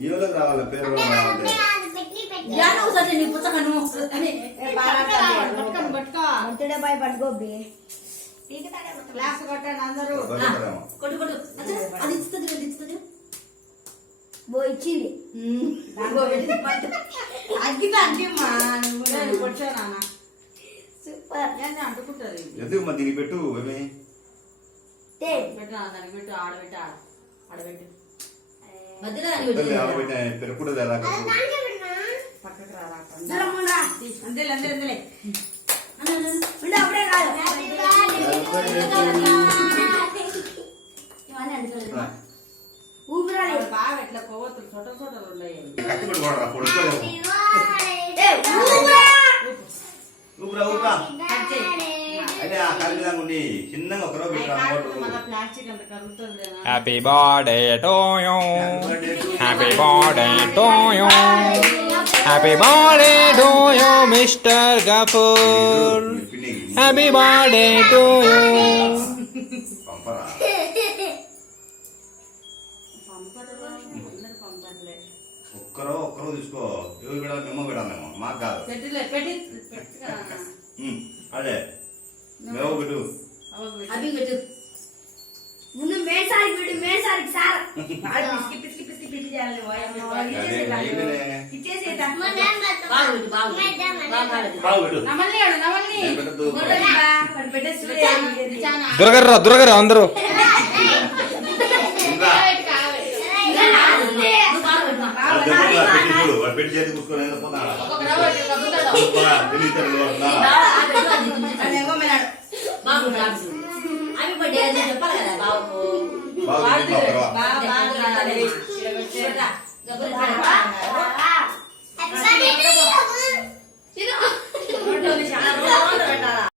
ఏవలకు రావాల పేరు ఇచ్చింది అంటుకుంటది ఎందుకు మరి దీనికి పెట్టు ఏమి దానికి పెట్టు ఆడబెట్టి ఆడబెట్టు పెరుకుడు ఎలా పక్కకు రారా అంతేలే అంతేలే ఊపిరాలి బాగా ఎట్లా కొవ్వొత్తులు చోట చోటలు ఉన్నాయి ఊపిరా ఊపిరా అయితే ఆ కలిగిలాగుండి చిన్నగా ఒకరో ప్లాస్టిక్ అంత కరుగుతుంది happy birthday to you happy birthday to you happy birthday to you mister Gafoor happy birthday to you పంపరా ఒక్కరో తీసుకో ఎవరు కూడా మేము పెడాలేమో మాకు కాదు అదే మేము పెట్టు అభి పెట్టు ముందు మేసారికి పెట్టు మేసారికి సార్ పిసికి పిసికి చేయాలి ఇచ్చేసి దురగర్రా అందరూ పెట్టి చేతి కూర్చొని చెప్పాలి కదా